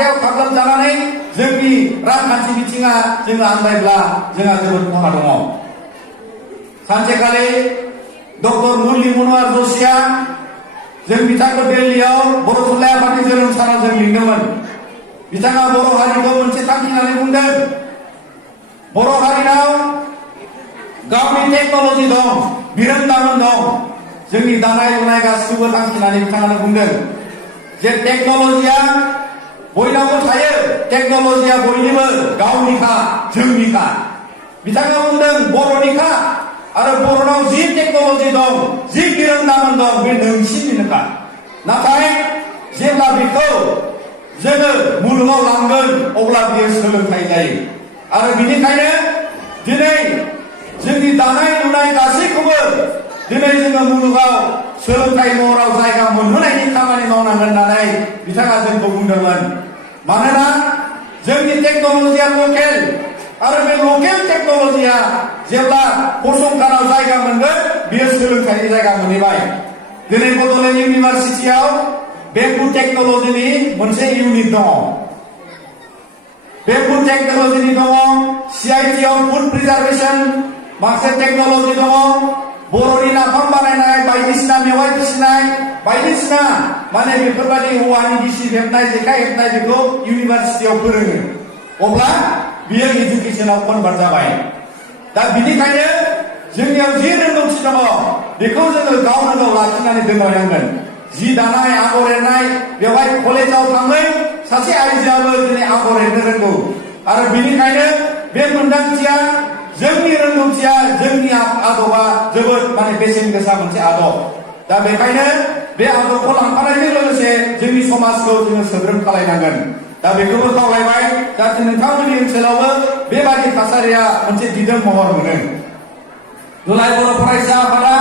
हाथायाव खाख्लाबजानानै जोंनि रांखान्थि बिथिङा जोङो आन्दायब्ला जोंहा जोबोद खहा दङ। सानसेखालि डक्टर मुरली मन'हर जशिया जों बिथांखौ दिल्लीयाव बर' थुनलाइ आफादनि जोनोम सानाव जों लिंदोंमोन। बिथाङा बर' हारिखौ मोनसे थांखिनानै बुंदों, बर' हारिनाव गावनि टेक्न'लजि दं, बिरोंदामिन दं, जोंनि दानाय लुनाय गासिबो थांखिनानै बिथाङानो बुंदों जे टेक्न'लजिया बयनावबो थायो, टेक्न'लजिया बयनिबो गावनिखा, जोंनिखा। बिथाङा बुंदों बर'निखा आरो बर'नाव जि टेक्न'लजि दं, जि बिरोंदामिन दं, बे नोंसिनिनोखा। नाथाय जेब्ला बेखौ जोङो मुलुगाव लांगोन अब्ला बियो सोलोंथाइ जायो। आरो बिनिखायनो दिनै जोंनि दानाय लुनाय गासैखौबो दिनै जोङो मुलुगाव सोलोंथाइ महराव जायगा मोनहोनायनि खामानि मावनांगोन होननानै बिथाङा जोंखौ बुंदोंमोन। मानोना जोंनि टेक्न'लजिया लकेल आरो बे लकेल टेक्न'लजिया जेब्ला फसंथानाव जायगा मोनगोन बियो सोलोंथाइनि जायगा मोनहैबाय। दिनै बड'लेण्ड इउनिभारसिटियाव बेम्बु टेक्न'लजिनि मोनसे इउनिट दङ, बेम्बु टेक्न'लजिनि दङ, CIT आव फुड प्रिजार्भेसन माखासे टेक्न'लजि दङ, बर'नि नाफाम बानायनाय, बायदिसिना मेवाइ फिसिनाय, बायदिसिना माने बेफोरबायदि औवानि गिसिब हेबनाय, जेखाइ हेबनाय बेखौ इउनिभारसिटियाव फोरोङो। अब्ला बियो इडुकेसनाव कनभार्ट जाबाय। दा बिनिखायनो जोंनियाव जि रोंगौथि दङ बेखौ जोङो गावनो गाव लाखिनानै दोनलांनांगोन। जि दानाय, आगर एरनाय, बेवहाय कलेजाव थाङै सासे आइजोआबो दिनै आगर एरनो रोंगौ। आरो बिनिखायनो बे मोनदांथिया, जोंनि रोंगौथिया, जोंनि आदबा जोबोद माने बेसेन गोसा मोनसे आदब। दा बेखायनो बे आदबखौ लांफानायजों लोगोसे जोंनि समाजखौ जोङो सोद्रोम खालायनांगोन। दा बेखौबो खावलायबाय जाहाथे नोंथांमोननि ओनसोलावबो बेबादि थासारिया मोनसे दिदोम महर मोनो। दुलाराय बर' फरायसा आफादा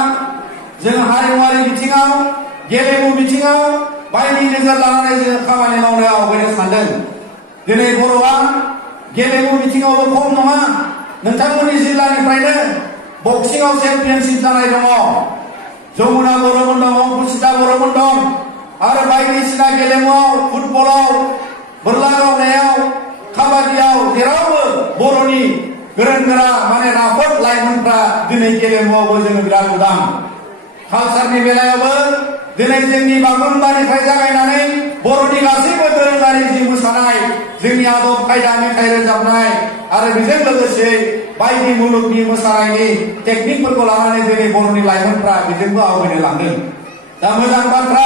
जों हारिमुवारि बिथिङाव, गेलेमु बिथिङाव बायदि नोजोर लानानै जोङो खामानि मावनो आवगायनो सानदों। दिनै बर'आ गेलेमु बिथिङावबो खम नङा। नोंथांमोननि जिल्लानिफ्रायनो बक्सिंआव चेम्पियनशिप जानाय दङ, जमुना बर'मोन दं, अंकुसिता बर'मोन दं, आरो बायदिसिना गेलेमुआव, फुटबलाव, बोरला गावनायाव, काबादियाव जेरावबो बर'नि गोरों गोरा माने राफोद लाइमोनफ्रा दिनै गेलेमुआवबो जोङो बिराद उदां। कालसारनि बेलायावबो दिनै जोंनि बागुरुम्बानिफ्राय जागायनानै बर'नि गासैबो दोरोङारि जि मोसानाय, जोंनि आदब खायदा, मेथाइ रोजाबनाय आरो बेजों लोगोसे बायदि मुलुगनि मोसानायनि टेकनिकफोरखौ लानानै दिनै बर'नि लाइमोनफ्रा बेजोंबो आवगायनो लांदों। दा मोजां बाथ्रा।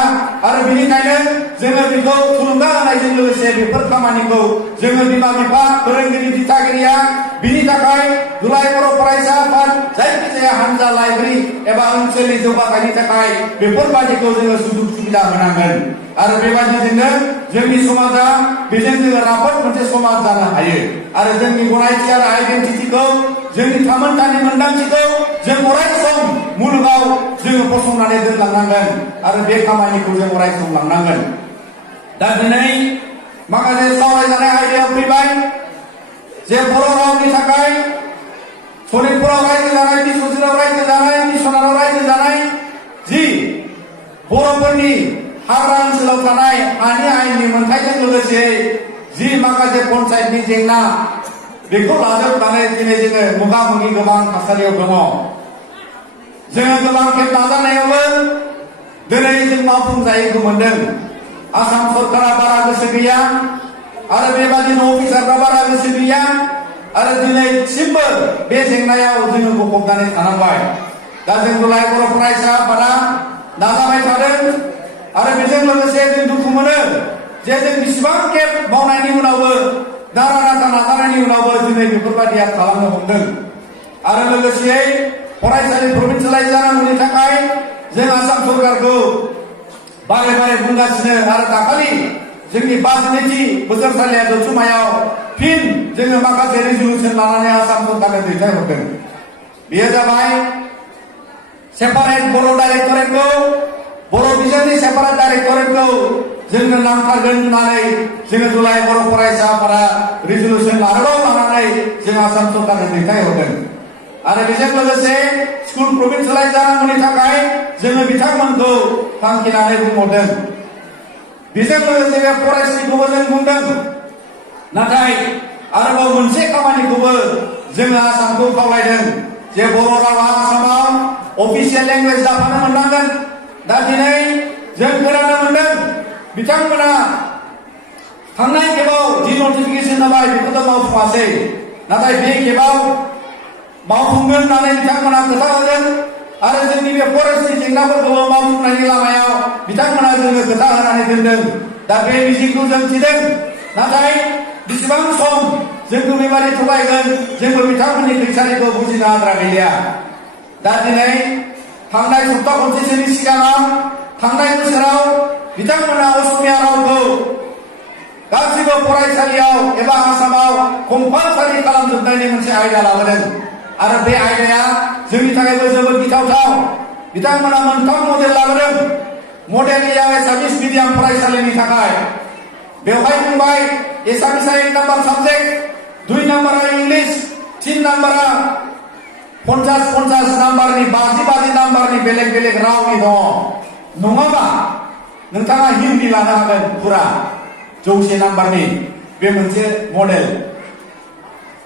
आरो बिनिखायनो जोङो बेखौ थुलुंगा होनायजों लोगोसे बेफोर खामानिखौ जोङो बिमा बिफा, फोरोंगिरि, दिथागिरिया बिनि थाखाय दुलाराय बर' फरायसा आफाद जायखिजाया हानजा, लाइब्रेरि एबा ओनसोलनि जौगाथायनि थाखाय बेफोरबादिखौ जोङो सुजुग सुबिदा होनांगोन। आरो बेबादिजोंनो जोंनि समाजा बेजों जोङो राफोद मोनसे समाज जानो हायो। आरो जोंनि गनायथि आरो आइडेन्टिटिखौ, जोंनि थामोनथानि मोनदांथिखौ जों अराय सम मुलुगाव जोङो फसंनानै दोनलांनांगोन आरो बे खामानिखौ जों अराय सम लांनांगोन। दा दिनै माखासे सावरायजानाय आयदायाव फैबाय जे बर' रावनि थाखाय सनितपुराव रायजो जानाय, बिस्वजितआव रायजो जानाय, मिसनाराव रायजो जानाय जि बर'फोरनि हाग्रा ओनसोलाव थानाय हानि आयेननि मोनथायजों लोगोसे जि माखासे पन्सायतनि जेंना, बेखौ लाजोबनानै दिनै जोङो मोगा मोगि गोबां थासारियाव दङ। जोङो गोबां खेब नाजानायावबो दिनै जों मावफुंजायैखौ मोनदों। आसाम सरकारा बारा गोसो गैया आरो बेबादिनो अफिसारफ्रा बारा गोसो गैया आरो दिनैसिमबो बे जेंनायाव जोङो गफबनानै थानांबाय। दा जों दुलाराय बर' फरायसा आफादा नाजाबाय थादों आरो बेजों लोगोसे जों दुखु मोनो जे जों बेसेबां खेब मावनायनि उनावबो, नारा नाथा नाजानायनि उनावबो दिनै बेफोरबादिया खालामनो हमदों। आरो लोगोसेयै फरायसालि प्रभिन्सियेलाइज जानांगौनि थाखाय जों आसाम सरकारखौ बारे बारे बुंगासिनो। आरो दाखालि जोंनि 5 बोसोरसालिया जथुम्मायाव फिन जोङो माखासे रेजुलेसन लानानै आसाम सरकारनो दैथायहरदों। बेयो जाबाय सेपारेट बर' डाइरेक्टरेटखौ, बर' बिजोंनि सेपारेट डाइरेक्टरेटखौ जोंनो नांथारगोन होननानै जोङो दुलाराय बर' फरायसा आफादा रेजुलेसन लानानै जों आसाम सरकारनो दैथायहरदों। आरो बेजों लोगोसे स्कुल प्रभिन्सियेलाइज जानांगौनि थाखाय जोङो बिथांमोनखौ थांखिनानै बुंहरदों। बेजों लोगोसे बे फरायसालिखौबो जों बुंदों नाथाय आरोबाव मोनसे खामानिखौबो जोङो आसामखौ खावलायदों जे बर' रावा आसामाव अफिसियेल लेंगुवेज जाफानो मोननांगोन दा दिनै जों खोनानो मोनदों बिथांमोना थांनाय खेबाव जि नटिफिकेसन होबाय बेखौथ' मावफुङासै नाथाय बे खेबाव मावफुंगोन होननानै बिथांमोना खोथा होदों आरो जोंनि बे फरेस्टनि जेंनाफोरखौबो मावफुंनायनि लामायाव बिथांमोना जोंनो खोथा होनानै दोनदों दा बे मिजिंखौ जों थिदों नाथाय बेसेबां सम जोंखौ बेबादि थगायगोन जोंबो बिथांमोननि फैसालिखौ बुजिनो आद्रा गैलिया दा दिनै थांनाय सप्ता खनसेसोनि सिगाङाव थांनाय बोसोराव बिथांमोना असमिया रावखौ गासिबो फरायसालियाव एबा आसामाव कम्पालसारि खालामजोबनायनि मोनसे आयदा लाबोदों आरो बे आयदाया जोंनि थाखायबो जोबोद गिथावथाव बिथांमोना मोनथाम मडेल लाबोदों मडेल एआ एसामिस मिडियाम फरायसालिनि थाखाय बेवहाय बुंबाय एसामिसआ 1 नाम्बार साबजेक्ट 2 नाम्बारा इंलिश 3 नाम्बारा 50 नाम्बारनि 50 नाम्बारनि बेलेग बेलेग रावनि दङ नङाबा नोंथाङा हिन्दी लानो हागोन पुरा 100 नाम्बारनि बे मोनसे मडेल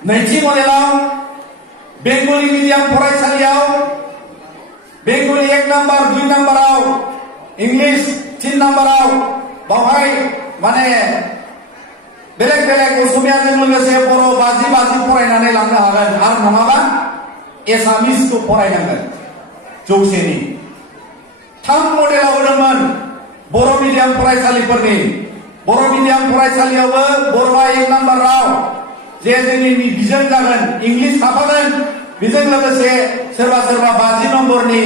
नैथि मडेलाव बेंगली मिडियाम फरायसालियाव बेंगली 1 नाम्बार 2 नाम्बाराव इंलिश 3 नाम्बाराव बावहाय माने बेलेग बेलेग असमियाजों लोगोसे बर' 50 फरायनानै लांनो हागोन आरो नङाबा एसामिसखौ फरायनांगोन 100नि 3 मडेलाव होदोंमोन बर' मिडियाम फरायसालिफोरनि बर' मिडियाम फरायसालियावबो बर'आ 1 नाम्बार राव जे जोंनि बिजों जागोन इंलिश थाफागोन बेजों लोगोसे सोरबा 50 नम्बरनि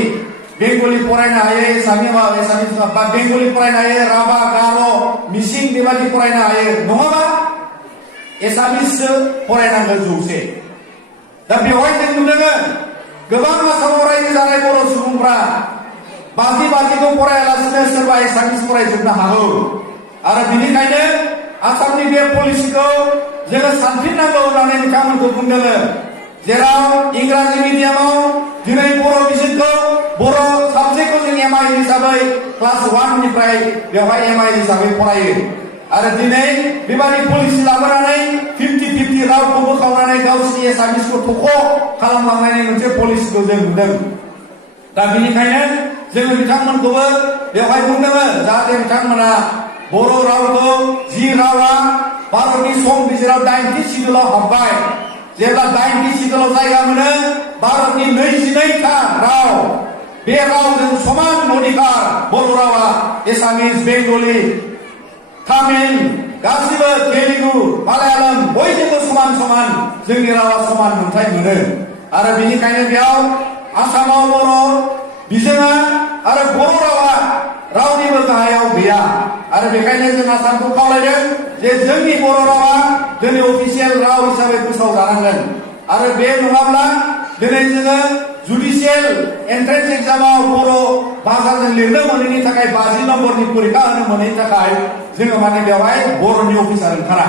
बेंगली फरायनो हायो एसामिस बा बेंगली फरायनो हायो राभा गार' मिसिं बेबादि फरायनो हायो नङाबा एसामिससो फरायनांगोन 100 दा बेवहाय जों नुदों गोबां आसामाव रायजो जानाय बर' सुबुंफ्रा 50खौ फरायालासिनो सोरबा एसामिस फरायजोबनो हागौ आरो बिनिखायनो आसामनि बे पलिसिखौ जोङो सानफिननांगौ होननानै बिथांमोनखौ बुंदों जेराव इंराजि मिडियामाव दिनै बर' बिजोंखौ बर' साबजेक्टखौ जों एमआइ हिसाबै क्लास 1 निफ्राय बेवहाय एमआइ हिसाबै फरायो आरो दिनै बेबादि पलिसि लाबोनानै 50-50 रावखौ बोखावनानै गावसिनि एसामिसखौ थख' खालामलांनायनि मोनसे पलिसिखौ जों नुदों दा बिनिखायनो जोङो बिथांमोनखौबो बेवहाय बुंदों जाहाथे बिथांमोना बर' रावखौ जि रावा भारतनि संबिजिराव 80 सिडुलाव हाबबाय जेब्ला 80 सिडुलाव जायगा मोनो भारतनि 22था राव बे रावजों समान अधिकार बर' रावा एसामिस बेंगली तामिल गासिबो तेलुगु मालायालम बयजोंबो समान जोंनि रावा समान मोनथाय मोनो आरो बेनिखायनो बेयाव आसामाव बर' बिजोङा आरो बर' रावा रावनिबो गाहायाव गैया आरो बेखायनो जों आसामखौ खावलायदों जे जोंनि बर' रावा दिनै अफिसियेल राव हिसाबै फोसावजानांगोन आरो बे नङाब्ला दिनै जोङो जुडिशियेल एन्ट्रेन्स एग्जामाव बर' भाषाजों लिरनो मोनैनि थाखाय 50 नम्बरनि परिखा होनो मोनैनि थाखाय जोङो माने बेवहाय बर'नि अफिसार ओंखारा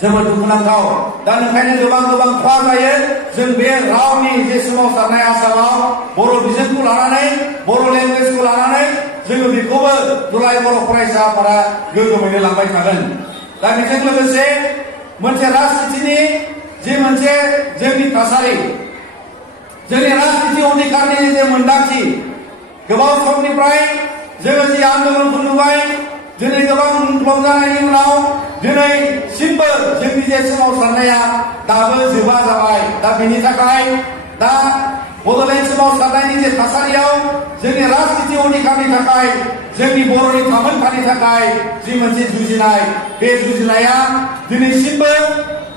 जोबोद दुखुनांथाव दा ओंखायनो गोबां खहा जायो जों बे रावनि जे सोमावसारनाय आसामाव बर' बिजोंखौ लानानै बर' लेंगुवेजखौ लानानै जोङो बेखौबो दुलाय बर' फरायसा आफादा गोग्गोमैनो लांबाय थागोन दा बेजों लोगोसे मोनसे राजनितिनि जे मोनसे जोंनि थासारि जोंनि राजनिति अधिकारनि जे मोनदांथि गोबाव समनिफ्राय जोङो जि आन्दोलनखौ नुबाय दिनै गोबां मुंख्लं जानायनि उनाव दिनैसिमबो जोंनि जे सोमावसारनाया दाबो जोबा जाबाय दा बेनि थाखाय दा बड'लेण्ड सोमावसारनायनि जे थासारियाव जोंनि राजनिति अधिकारनि थाखाय जोंनि बर'नि थामोनथानि थाखाय जि मोनसे जुजिनाय बे जुजिनाया दिनैसिमबो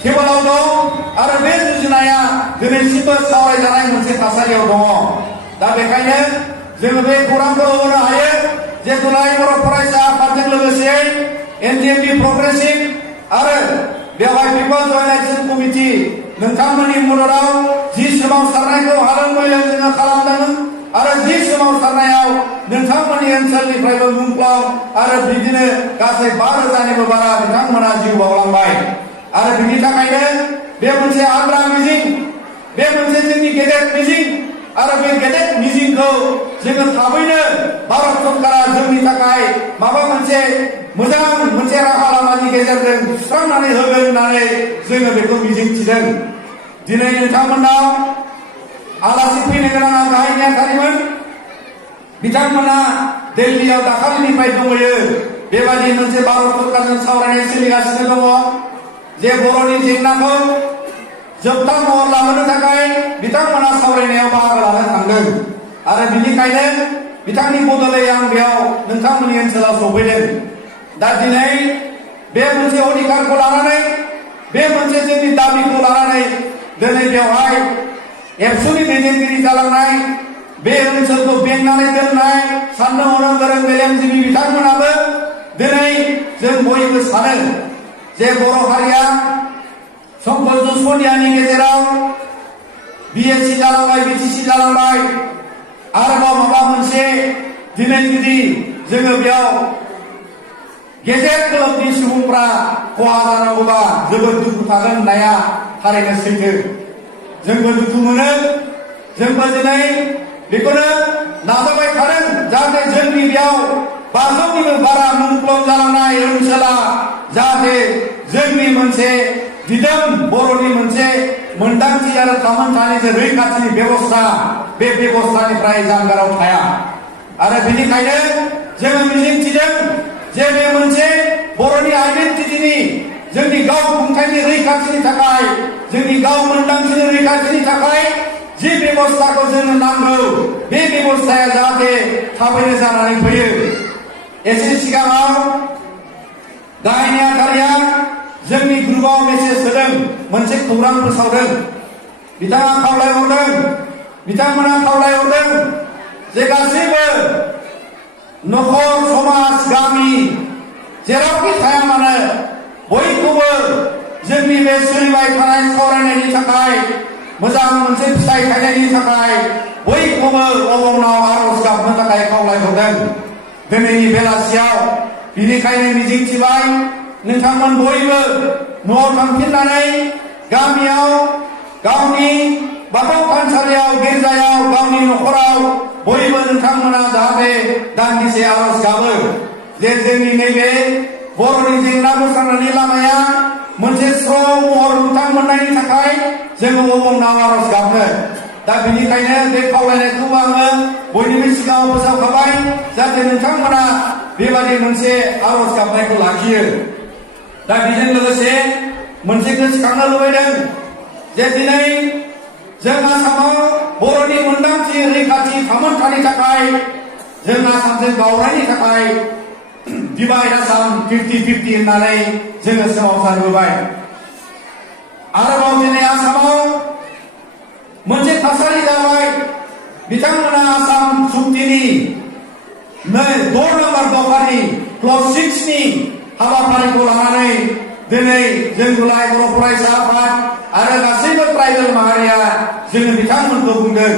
टेबोलाव दं आरो बे जुजिनाया दिनैसिमबो सावरायजानाय मोनसे थासारियाव दङ दा बेखायनो जोङो बे खौरांखौ होनो हायो जे दुलाय बर' फरायसा आफादजों लोगोसे एनडिएफबि प्रग्रेसिभ आरो बेवहाय पिपल जयेन्ट एक्सन कमिटि नोंथांमोननि मददआव जि सोमावसारनायखौ हादोर मैलों जोङो खालामदों आरो जि सोमावसारनायाव नोंथांमोननि ओनसोलनिफ्रायबो मुंख्लं आरो बिदिनो गासै 5,000निबो बारा बिथांमोना जिउ बावलांबाय आरो बिनि थाखायनो बे मोनसे आद्रा मिजिं बे मोनसे जोंनि गेदेर मिजिं आरो बे गेदेर मिजिंखौ जोङो थाबैनो भारत सरकारा जोंनि थाखाय माबा मोनसे राहा लामानि गेजेरजों सुस्रांनानै होगोन होननानै जोङो बेखौ मिजिंथिदों। दिनै नोंथांमोनाव आलासि फैनो गोनाङा गाहाय नेहाथारिमोन बिथांमोना दिल्लीयाव दाखालिनिफ्राय दंहैयो। बेबायदि मोनसे भारत सरकारजों सावरायनाय सोलिगासिनो दङ जे बर'नि जेंनाखौ जोबथा महर लाबोनो थाखाय बिथांमोना सावरायनायाव बाहागो लानो थांदों आरो बिनिखायनो बिथांनि बदलै आं बेयाव नोंथांमोननि ओनसोलाव सफैदों। दा दिनै बे मोनसे अधिकारखौ लानानै बे मोनसे जोंनि दाबिखौ लानानै दिनै बेवहाय एबसुनि दैदेनगिरि जालांनाय बे ओनसोलखौ बेंनानै दोननाय साननो हनो गोरों मेलेमजिबि बिथांमोनाबो दिनै जों बयबो सानो जे बर' हारिया संकल्प सनियानि गेजेराव बिएससि जालांबाय बिटिसि जालांबाय आरोबाव माबा मोनसे दिनै जुदि जोङो बेयाव गेजेर खोलोबनि सुबुंफ्रा खहा जानांगौबा जोबोद दुखु थागोन होननाया थारैनो सैथो। जोंबो दुखु मोनो। जोंबो दिनै बेखौनो नाजाबाय थादों जाहाथे जोंनि बेयाव 500निबो बारा मुंख्लं जालांनाय ओनसोला जाहाथे जोंनि मोनसे दिदोम बर'नि मोनसे मोनदांथि आरो थामोनथानि जे रैखाथिनि बेबस्था बे बेबस्थानिफ्राय जानगाराव थाया आरो बेनिखायनो जोङो मिजिंथिदों जे बे मोनसे बर'नि आइडेन्टिटिनि जोंनि गाव खुंथायनि रैखाथिनि थाखाय जोंनि गाव मोनदांथिनि रैखाथिनि थाखाय जि बेबस्थाखौ जोंनो नांगौ बे बेबस्थाया जाहाथे थाबैनो जानानै फैयो। एसे सिगाङाव गाहाय नेहाथारिया जोंनि ग्रुपआव मेसेज होदों मोनसे खौरां फोसावदों। बिथाङा खावलायहरदों जे गासैबो नखर समाज गामि जेरावखि थाया मानो बयखौबो जोंनि बे सोलिबाय थानाय सावरायनायनि थाखाय मोजां मोनसे फिथाइ थायनायनि थाखाय बयखौबो अबंनाव आर'ज गाबनो थाखाय खावलायहरदों दिनैनि बेलासियाव। बिनिखायनो मिजिंथिबाय नोंथांमोन बयबो न'आव थांफिननानै गामियाव गावनि बाथौ थानसालियाव गिर्जायाव गावनि न'खराव बयबो नोंथांमोना जाहाथे दान्दिसे आर'ज गाबो जे जोंनि नैबे बर'नि जेंना बोस्रांनायनि लामाया मोनसे स्र' महर मोगथां मोननायनि थाखाय जोङो अबंनाव आर'ज गाबनो। दा बिनिखायनो बे खावलायनायखौ आङो बयनिबो सिगाङाव फोसावखाबाय जाहाथे नोंथांमोना बेबादि मोनसे आर'ज गाबनायखौ लाखियो। दा बेजों लोगोसे मोनसे गोसोखांनो लुबैदों जे दिनै जों आसामाव बर'नि मोनदांथि रैखाथि थामोनथानि थाखाय जों आसामजों गावनायनि थाखाय डिभाइड आसाम 50-50 होननानै जोङो सोमावसारबोबाय। आरोबाव दिनै आसामाव मोनसे थासारि जाबाय बिथांमोना आसाम सुक्तिनि 6 नम्बर दफानि क्लज 6 नि हाबाफारिखौ लानानै दिनै जों जुलाइ बर' फरायसा आफाद आरो गासैबो ट्राइबेल माहारिया जोङो बिथांमोनखौ बुंदों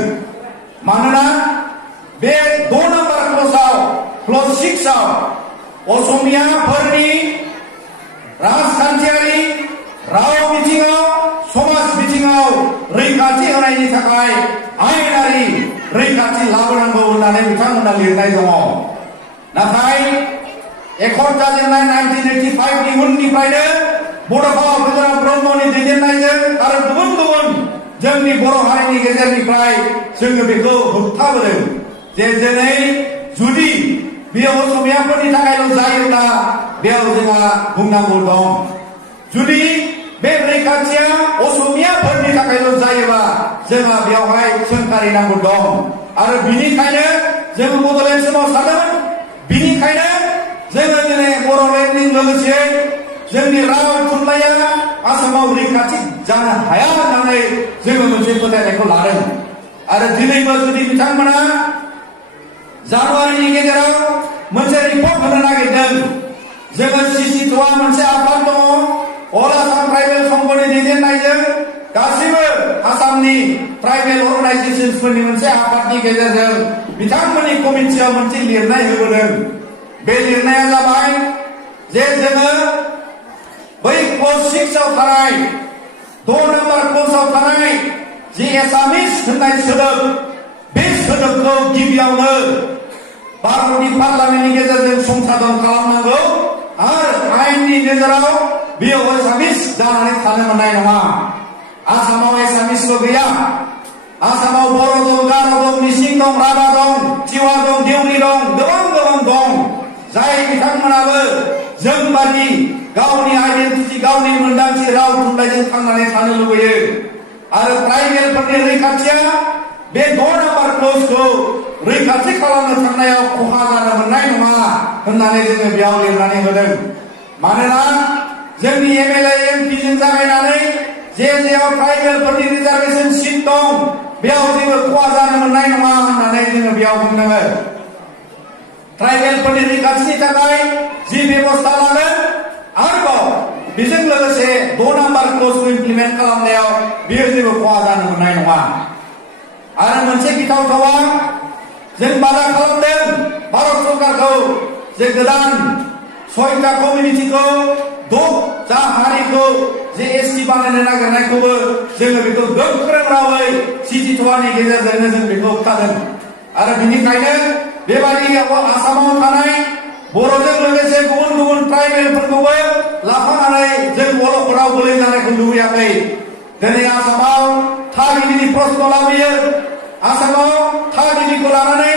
मानोना बे 6 नम्बर क्लज 6 आव असमियाफोरनि राजखान्थियारि राव बिथिङाव समाज बिथिङाव रैखाथि होनायनि थाखाय आयेनारि रैखाथि लाबोनांगौ होननानै बिथांमोना लिरनाय दङ। नाथाय एकर्ड जाजेननाय 1985 नि उननिफ्रायनो बड'फा उपेन्द्र ब्रह्मनि दैदेननायजों आरो गुबुन गुबुन जोंनि बर' हारिनि गेजेरनिफ्राय जोङो बेखौ होबथाबोदों जे दिनै जुदि बेयो असमियाफोरनि थाखायल' जायोब्ला बेयाव जोंहा बुंनांगौ दं। जुदि बे रैखाथिया असमियाफोरनि थाखायल' जायोबा जोंहा बेवहाय सोंखारिनांगौ दं आरो बिनिखायनो जोङो बड'लेण्ड सोमावसारदोंमोन। बिनिखायनो जोङो दिनै बर'लेण्डनि लोगोसे जोंनि राव थुनलाइया आसामाव रैखाथि जानो हाया होननानै जोङो मोनसे फोथायनायखौ लादों आरो दिनैबो जुदि बिथांमोना जानुवारिनि गेजेराव मोनसे रिपर्ट होनो नागिरदों। जोङो CC2 मोनसे आफाद दङ अल आसाम ट्राइबेल संघनि दैदेननायजों गासैबो आसामनि ट्राइबेल अर्गानाइजेशनफोरनि मोनसे आफादनि गेजेरजों बिथांमोननि कमिटियाव मोनसे लिरनाय होबोदों। बे लिरनाया जाबाय जे जोङो बै क्लज 6 आव थानाय 6 नम्बर क्लजआव थानाय जि एसामिस होननाय सोदोब सोदोबखौ गिबियावनो भारतनि पार्लामेन्टनि गेजेरजों संसाधन खालामनांगौ आरो आयेननि नोजोराव बेयो एसामिस जानानै थानो मोननाय नङा। आसामाव एसामिसल' गैया, आसामाव बर' दं, गार' दं, मिसिं दं, राभा दं, टिवा दं, देउरि दं, गोबां गोबां दं। जाय बिथांमोनाबो जोंबादि गावनि आइडेन्टिटि, गावनि मोनदांथि, राव थुनलाइजों थांनानै थानो लुबैयो। आरो ट्राइबेलफोरनि रैखाथिया बे 2 नाम्बार क्लजखौ रैखाथि खालामनो थांनायाव खहा जानो मोननाय नङा होननानै जोङो बेयाव लिरनानै होदों। मानोना जोंनि एमएलए एमपिजों जागायनानै जेआव ट्राइबेलफोरनि रिजार्भेसन सिट दं बेयाव जेबो खहा जानो मोननाय नङा होननानै जोङो बेयाव बुंदों। ट्राइबेलफोरनि रैखाथिनि थाखाय जि बेबस्था लागोन आरोबाव बेजों लोगोसे 2 नाम्बार क्लजखौ इमप्लिमेन्ट खालामनायाव बेयो जेबो खहा जानो मोननाय नङा। आरो मोनसे गिथावथावा जों बादा खालामदों भारत सरकारखौ जे गोदान 6टा कमिउनिटिखौ 6 हारिखौ जे एसटि बानायनो नागिरनायखौबो जोङो बेखौ गोख्रों रावै सिजिथ'आनि गेजेरजोंनो जों बेखौ होबथादों। आरो बेनिखायनो बेबादि आसामाव थानाय बर'जों लोगोसे गुबुन गुबुन ट्राइबेलफोरखौबो लाफानानै जों अलखदाव गोलैजानायखौ लुबैयाखै। दिनै आसामाव थागिबिनि प्रश्न लाबोयो, आसामाव थागिबिखौ लानानै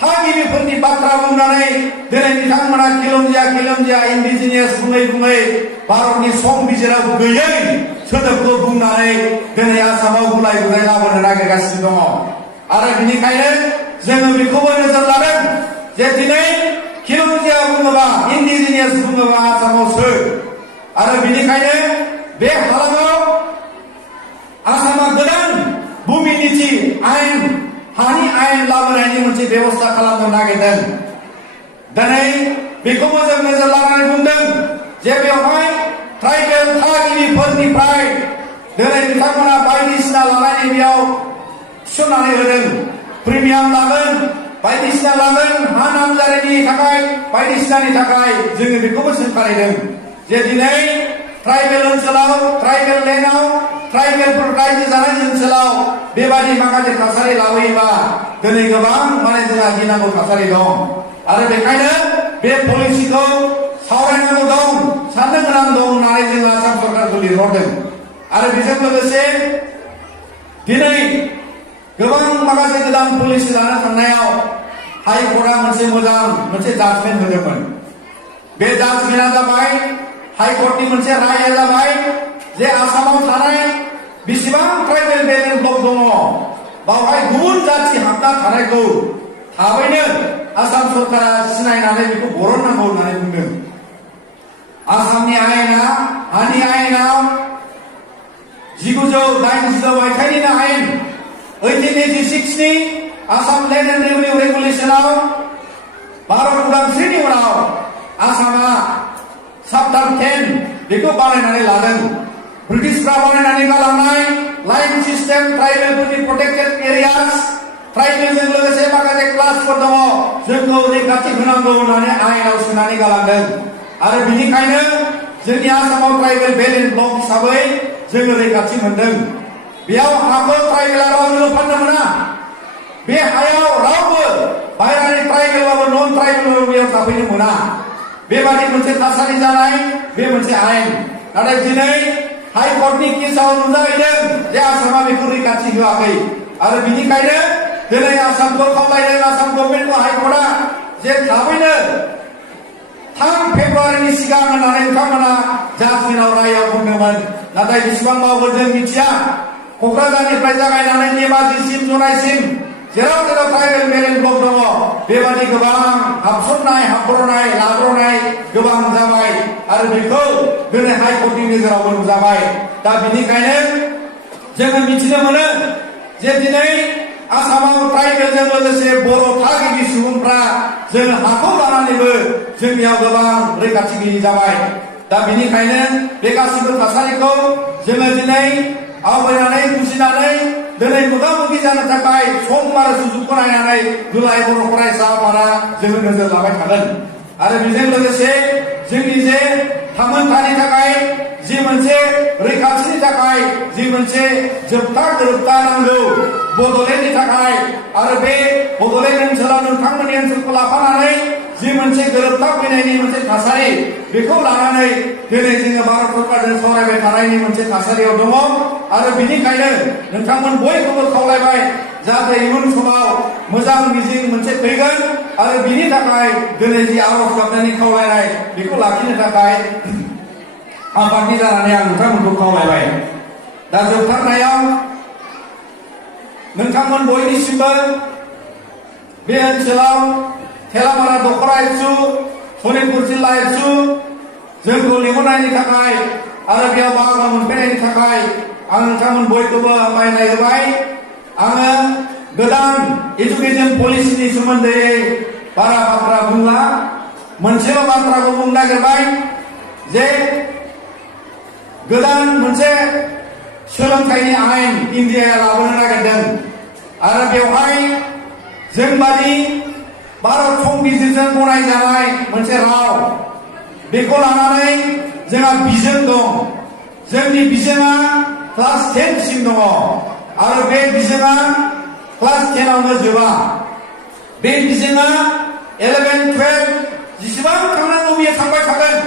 थागिबिफोरनि बाथ्रा बुंनानै दिनै बिथांमोना खिलन्जिया इन्डिजिनियास बुङै बुङै भारतनि संबिजिराव गैयै सोदोबखौ बुंनानै दिनै आसामाव गुलाय गुजाय लाबोनो नागिरगासिनो दङ। आरो बेनिखायनो जोङो बेखौबो नोजोर लादों जे दिनै खिलन्जिया बुङोबा, इन्डिजिनियास बुङोबा आसामाव सोर? आरो बेनिखायनो बे हालामाव आसामा गोदान भुमि नीति आयेन, हानि आयेन लाबोनायनि मोनसे बेबस्था खालामनो नागिरदों। दिनै बेखौबो जों नोजोर लानानै बुंदों जे बेवहाय ट्राइबेल थागिबिफोरनिफ्राय दिनै बिथांमोना बायदिसिना लानायनि बेयाव थिसननानै होदों। प्रिमियाम लागोन, बायदिसिना लागोन, हा नामजारिनि थाखाय बायदिसिनानि थाखाय जोङो बेखौबो सोंखारिदों जे दिनै ट्राइबेल ओनसोलाव, ट्राइबेल लेन्डआव, ट्राइबेलफोर रायजो जानाय ओनसोलाव बेबादि माखासे थासारि लाबोयोबा दिनै गोबां जोंहा गिनांगौ थासारि दं। आरो बेखायनो बे पलिसिखौ सावरायनांगौ दं, साननो गोनां दं होननानै जों आसाम सरकारखौ लिंहरदों। आरो बेजों लोगोसे दिनै गोबां माखासे गोदान पलिसि लानो थांनायाव हाइकर्टआ मोनसे जाजमेन्ट होदोंमोन। बे जाजमेन्टआ जाबाय, हाइकर्टनि मोनसे रायआ जाबाय जे आसामाव थानाय बेसेबां ट्राइबेल बेलेन्स ब्लक दङ बावहाय गुबुन जाथि हाबना थानायखौ थाबैनो आसाम सरकारा सिनायनानै बेखौ बरननांगौ होननानै बुंदों। आसामनि आयेना, हानि आयेनाव 1986 मायथाइनिनो आयेन 1886 नि आसाम लेन्ड एन्ड रेभिनिउ रेगुलेसनाव भारत उदांस्रिनि उनाव आसामा चाप्टार 10 बेखौ बानायनानै लादों। ब्रिटिशफ्रा बानायनानै गालांनाय लाइन सिस्टेम, ट्राइबेलफोरनि प्रटेक्टेड एरियास, ट्राइबेलजों लोगोसे माखासे क्लासफोर दङ जोंखौ रैखाथि होनांगौ होननानै आयेनाव सोनानै गालांदों। आरो बेनिखायनो जोंनि आसामाव ट्राइबेल बेलेन्स ब्लक हिसाबै जोङो रैखाथि मोनदों। बेयाव हाखौ ट्राइबेला रावनोबो फाननो मोना। बे हायाव रावबो बाहेरानि ट्राइबेलबाबो नन ट्राइबेलबाबो बेयाव थाफैनो मोना। बेबादि मोनसे थासारि जानाय बे मोनसे आयेन। नाथाय दिनै हाइकर्टनि केसाव नुजाहैदों जे आसामा बेखौ रैखाथि होआखै। आरो बेनिखायनो दिनै आसामखौ खावलायदों, आसाम गभर्नमेन्टखौ हाइकर्टआ जे थाबैनो 3 फेब्रुवारिनि सिगां होननानै बिथांमोना जाजमेन्टआव रायाव बुंदोंमोन। नाथाय बेसेबां मावगोन जों मिथिया। क'क्राझारनिफ्राय जागायनानै धेमाजिसिम, जनाइसिम जेराव जेराव ट्राइबेल बेलेन्स ब्लक दङ बेबादि गोबां हाबसननाय, हाब्रनाय, लाब्रनाय गोबां जाबाय। आरो बेखौ दिनै हाइकर्टनि नोजोरावबो नुजाबाय। दा बेनिखायनो जोङो मिथिनो मोनो जे दिनै आसामाव ट्राइबेलजों लोगोसे बर' थागिबि सुबुंफ्रा जों हाखौ लानानैबो जोंनियाव गोबां रैखाथि गैयि जाबाय। दा बेनिखायनो बे गासिबो थासारिखौ जोङो दिनै आवगायनानै बुजिनानै दिनै मोगा मोगि जानो थाखाय सम आरो सुजुगखौ नायनानै जुलाइ बर' फरायसा आफादा जोङो नोजोर लाबाय थागोन। आरो बेजों लोगोसे जोंनि जे थामोनथानि थाखाय जि मोनसे रैखाथिनि थाखाय जि मोनसे जोबथा गोरोबथा नांगौ बड'लेण्डनि थाखाय आरो बे बड'लेण्ड ओनसोलाव नोंथांमोननि ओनसोलखौ लाफानानै जि मोनसे गोरोबथा फैनायनि मोनसे थासारि बेखौ लानानै दिनै जोङो भारत सरकारजों सावरायबाय थानायनि मोनसे थासारियाव दङ आरो बिनिखायनो नोंथांमोन बयखौबो खावलायबाय जाहाथे इयुन समाव मोजां मिजिं मोनसे फैगोन आरो बिनि थाखाय दिनै जि आर'ज गाबनायनि खावलायनाय बेखौ लाखिनो थाखाय आफादनि जानानै आं नोंथांमोनखौ खावलायबाय। दा जोबथारनायाव नोंथांमोन बयनिसिमबो बे ओनसोलाव थेलामारा दख'रा एबसु सनितपुर जिल्ला एबसु जोंखौ लिंहरनायनि थाखाय आरो बेयाव बाहागो मोनफैनायनि थाखाय आं नोंथांमोन बयखौबो हामलायनाय होबाय। आङो गोदान एजुकेशन पलिसिनि सोमोन्दै बारा बाथ्रा बुंला, मोनसेल' बाथ्राखौ बुंनो नागिरबाय जे गोदान मोनसे सोलोंथाइनि आयेन इन्डियाया लाबोनो नागिरदों आरो बेवहाय जोंबादि भारत संबिजिरजों गनायजानाय मोनसे राव बेखौ लानानै जोंहा बिजों दं। जोंनि बिजोङा क्लास 10 सिम दङ आरो बे बिजोङा क्लास 10 आवनो जोबा। बे बिजोङा 11, 12 जेसेबां थांनांगौ बियो थांबाय थागोन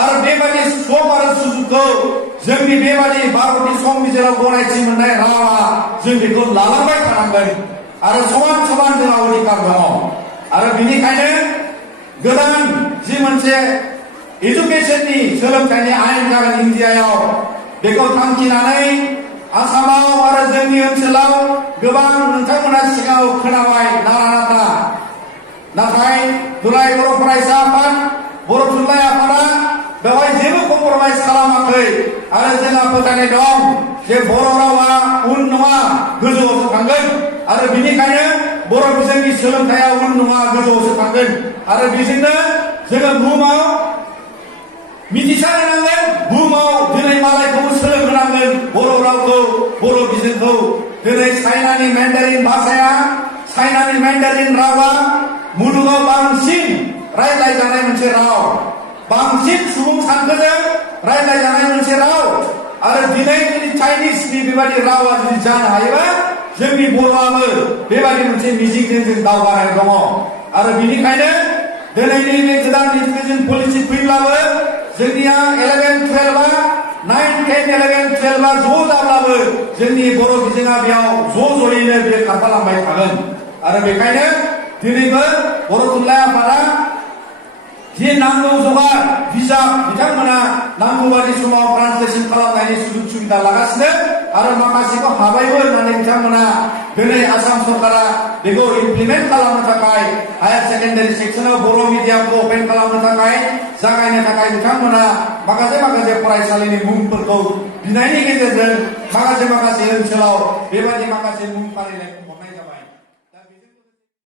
आरो बेबादि सम आरो सुजुगखौ जोंनि बेबादि भारतनि संबिजिराव गनायथि मोननाय रावा जों बेखौ लालांबाय थानांगोन आरो समान समान जोंहा अधिकार दङ आरो बिनिखायनो गोदान जि मोनसे एजुकेशननि सोलोंथाइनि आयेन जागोन इन्डियायाव बेखौ थांखिनानै आसामाव आरो जोंनि ओनसोलाव गोबां नोंथांमोना सिगाङाव खोनाबाय नारा नाथा, नाथाय दुलाराय बर' फरायसा आफाद, बर' थुनलाइ आफादा बेवहाय जेबो कमप्रमाइज खालामाखै आरो जोंहा फोथायनाय दं जे बर' रावा उन नङा गोजौआवसो थांगोन आरो बिनिखायनो बर' बिजोंनि सोलोंथाइया उन नङा गोजौआवसो थांगोन आरो बेजोंनो जोङो बुहुमाव मिथिसार होनांगोन, बुहुमाव दिनै मालायखौबो सोलोंहोनांगोन बर' रावखौ, बर' बिजोंखौ। दिनै चाइनानि मेन्डारिन भाषाया, चाइनानि मेन्डारिन रावा मुलुगाव बांसिन रायज्लायजानाय मोनसे राव, बांसिन सुबुं सानखोजों रायज्लायजानाय मोनसे राव आरो दिनै जुदि चाइनिसनि बेबादि रावा जुदि जानो हायोबा जोंनि बर'आबो बेबादि मोनसे मिजिंजों जों दावगानाय दङ आरो बिनिखायनो दिनैनि बे गोदान एजुकेशन पलिसि फैब्लाबो जोंनिया 11, 12 9, 10, 11, 12 ज' जाब्लाबो जोंनि बर' बिजोङा बेयाव ज' ज'यैनो बे खारफालांबाय थागोन आरो बेखायनो दिनैबो बर' थुनलाइ आफादा जि नांगौ जगार बिजाब बिथांमोना नांगौ बादि समाव ट्रान्सलेसन खालामनायनि सुजुग सुबिदा लागासिनो आरो माखासेखौ हाबायबो होननानै बिथांमोना दिनै आसाम सरकारा बेखौ इमप्लिमेन्ट खालामनो थाखाय हायार सेकेन्डारि सेक्सनाव बर' मिडियामखौ अपेन खालामनो थाखाय जागायनो थाखाय बिथांमोना माखासे फरायसालिनि मुंफोरखौ बिनायनि गेजेरजों माखासे ओनसोलाव बेबादि माखासे मुं फारिलाइखौ हरनाय जाबाय।